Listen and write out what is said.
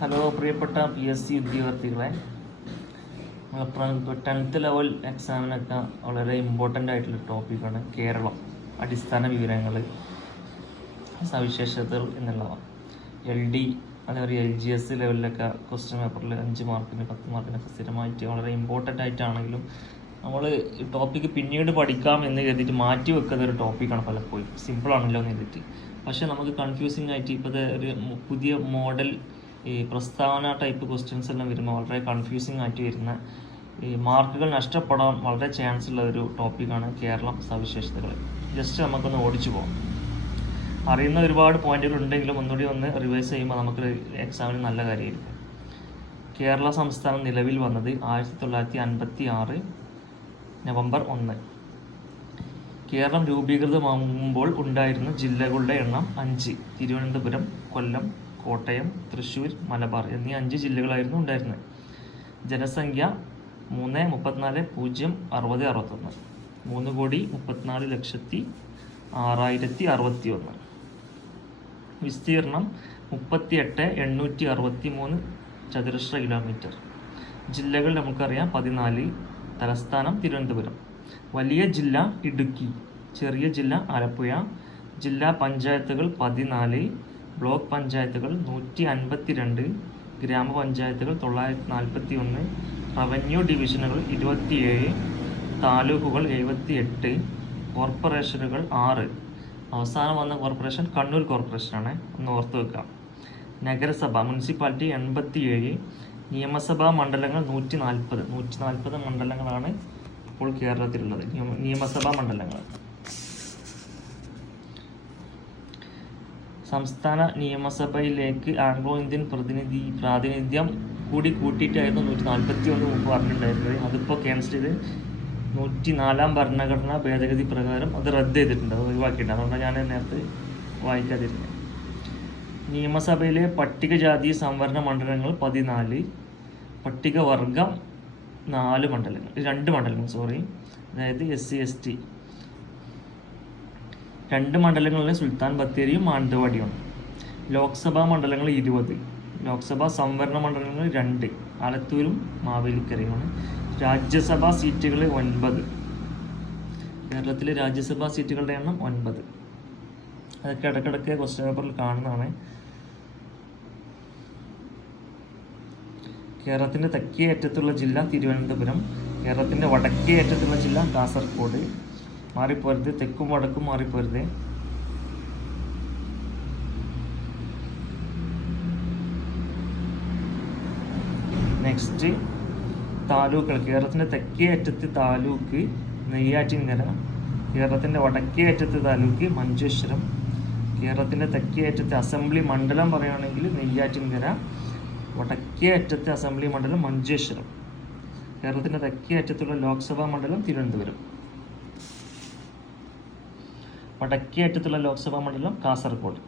Hello പ്രിയപ്പെട്ട P S C ഉദ്യോഗാർത്ഥികളെ ഇപ്പോൾ tenth level എക്സാമിനൊക്കെ വളരെ ഇമ്പോർട്ടന്റ് ആയിട്ടുള്ള ടോപ്പിക്കാണ് കേരളം. അടിസ്ഥാന വിവരങ്ങൾ സവിശേഷതകൾ എന്നുള്ളവ. എൽ ഡി അതേപോലെ എൽ ജി എസ് ലെവലിലൊക്കെ ക്വസ്റ്റ്യൻ പേപ്പറിൽ അഞ്ച് മാർക്കിന് പത്ത് മാർക്കിനൊക്കെ സ്ഥിരമായിട്ട് വളരെ ഇമ്പോർട്ടന്റ് ആയിട്ടാണെങ്കിലും നമ്മൾ ഈ ടോപ്പിക്ക് പിന്നീട് പഠിക്കാം എന്ന് കരുതിയിട്ട് മാറ്റി വെക്കുന്ന ഒരു ടോപ്പിക്കാണ് പലപ്പോഴും. സിമ്പിളാണല്ലോ എന്ന് കരുതിയിട്ട്. പക്ഷേ നമുക്ക് കൺഫ്യൂസിങ് ആയിട്ട് ഇപ്പോഴത്തെ ഒരു പുതിയ മോഡൽ ഈ പ്രസ്താവന ടൈപ്പ് ക്വസ്റ്റ്യൻസ് എല്ലാം വരുമ്പോൾ വളരെ കൺഫ്യൂസിങ് ആയിട്ട് വരുന്ന ഈ മാർക്കുകൾ നഷ്ടപ്പെടാൻ വളരെ ചാൻസ് ഉള്ള ഒരു ടോപ്പിക്കാണ് കേരളം സവിശേഷതകൾ. ജസ്റ്റ് നമുക്കൊന്ന് ഓടിച്ചു പോകാം അറിയുന്ന ഒരുപാട് പോയിന്റുകൾ ഉണ്ടെങ്കിലും ഒന്നുകൂടി ഒന്ന് റിവൈസ് ചെയ്യുമ്പോൾ നമുക്ക് എക്സാമിന് നല്ല കാര്യമായിരിക്കും. കേരള സംസ്ഥാനം നിലവിൽ വന്നത് ആയിരത്തി തൊള്ളായിരത്തി അൻപത്തി ആറ് നവംബർ ഒന്ന്. കേരളം രൂപീകൃതമാകുമ്പോൾ ഉണ്ടായിരുന്ന ജില്ലകളുടെ എണ്ണം അഞ്ച്. തിരുവനന്തപുരം കൊല്ലം കോട്ടയം തൃശ്ശൂർ മലബാർ എന്നീ അഞ്ച് ജില്ലകളായിരുന്നു ഉണ്ടായിരുന്നത്. ജനസംഖ്യ മൂന്ന് മുപ്പത്തിനാല് പൂജ്യം അറുപത് അറുപത്തൊന്ന്. മൂന്ന് കോടി മുപ്പത്തിനാല് ലക്ഷത്തി ആറായിരത്തി അറുപത്തി ഒന്ന് വിസ്തീർണം മുപ്പത്തി എട്ട് എണ്ണൂറ്റി അറുപത്തി മൂന്ന് ചതുരശ്ര കിലോമീറ്റർ. ജില്ലകൾ നമുക്കറിയാം. പതിനാല് തലസ്ഥാനം തിരുവനന്തപുരം. വലിയ ജില്ല ഇടുക്കി ചെറിയ ജില്ല ആലപ്പുഴ. ജില്ലാ പഞ്ചായത്തുകൾ പതിനാല് ബ്ലോക്ക് പഞ്ചായത്തുകൾ നൂറ്റി അൻപത്തി രണ്ട് ഗ്രാമപഞ്ചായത്തുകൾ തൊള്ളായിരത്തി നാൽപ്പത്തി ഒന്ന് റവന്യൂ ഡിവിഷനുകൾ ഇരുപത്തിയേഴ് താലൂക്കുകൾ എഴുപത്തി എട്ട് കോർപ്പറേഷനുകൾ ആറ്. അവസാനം വന്ന കോർപ്പറേഷൻ കണ്ണൂർ കോർപ്പറേഷനാണ്. ഒന്ന് ഓർത്തു വെക്കുക. നഗരസഭ മുനിസിപ്പാലിറ്റി എൺപത്തിയേഴ് നിയമസഭാ മണ്ഡലങ്ങൾ നൂറ്റി നാൽപ്പത് നൂറ്റി നാൽപ്പത് മണ്ഡലങ്ങളാണ് ഇപ്പോൾ കേരളത്തിലുള്ളത്. നിയമ- നിയമസഭാ മണ്ഡലങ്ങൾ. സംസ്ഥാന നിയമസഭയിലേക്ക് ആംഗ്ലോ ഇന്ത്യൻ പ്രതിനിധി പ്രാതിനിധ്യം കൂടി കൂട്ടിയിട്ടായിരുന്നു നൂറ്റി നാൽപ്പത്തി ഒന്ന് മുമ്പ് പറഞ്ഞിട്ടുണ്ടായിരുന്നത്. അതിപ്പോൾ ക്യാൻസൽ ചെയ്ത് നൂറ്റി നാലാം ഭരണഘടനാ ഭേദഗതി പ്രകാരം അത് റദ്ദ് ചെയ്തിട്ടുണ്ട്. അത് ഒഴിവാക്കിയിട്ടുണ്ട്. അതുകൊണ്ടാണ് ഞാൻ നേരത്തെ വായിക്കാതിരുന്നത്. നിയമസഭയിലെ പട്ടികജാതി സംവരണ മണ്ഡലങ്ങൾ പതിനാല് പട്ടികവർഗം നാല് മണ്ഡലങ്ങൾ രണ്ട് മണ്ഡലങ്ങൾ സോറി അതായത് എസ് സി എസ് ടി. രണ്ട് മണ്ഡലങ്ങളിലെ സുൽത്താൻ ബത്തേരിയും മാനന്തവാടിയുമാണ്. ലോക്സഭാ മണ്ഡലങ്ങൾ ഇരുപത് ലോക്സഭാ സംവരണ മണ്ഡലങ്ങൾ രണ്ട് ആലത്തൂരും മാവേലിക്കരയുമാണ്. രാജ്യസഭാ സീറ്റുകൾ ഒൻപത് കേരളത്തിലെ രാജ്യസഭാ സീറ്റുകളുടെ എണ്ണം ഒൻപത്. അതൊക്കെ ഇടയ്ക്കിടയ്ക്ക് ക്വസ്റ്റ്യൻ പേപ്പറിൽ കാണുന്നതാണ്. കേരളത്തിന്റെ തെക്കേ അറ്റത്തുള്ള ജില്ല തിരുവനന്തപുരം കേരളത്തിന്റെ വടക്കേ അറ്റത്തുള്ള ജില്ല കാസർഗോഡ് മാറിപ്പോരുത്. തെക്കും വടക്കും മാറിപ്പോരുത്. നെക്സ്റ്റ് താലൂക്കുകൾ കേരളത്തിന്റെ തെക്കേ അറ്റത്ത് താലൂക്ക് നെയ്യാറ്റിൻകര കേരളത്തിന്റെ വടക്കേ അറ്റത്ത് താലൂക്ക് മഞ്ചേശ്വരം കേരളത്തിന്റെ തെക്കേ അറ്റത്തെ അസംബ്ലി മണ്ഡലം പറയുകയാണെങ്കിൽ നെയ്യാറ്റിൻകര വടക്കേ അറ്റത്തെ അസംബ്ലി മണ്ഡലം മഞ്ചേശ്വരം കേരളത്തിന്റെ തെക്കേ അറ്റത്തുള്ള ലോക്സഭാ മണ്ഡലം തിരുവനന്തപുരം. വടക്കേ അറ്റത്തുള്ള ലോക്സഭാ മണ്ഡലം കാസർഗോഡ്.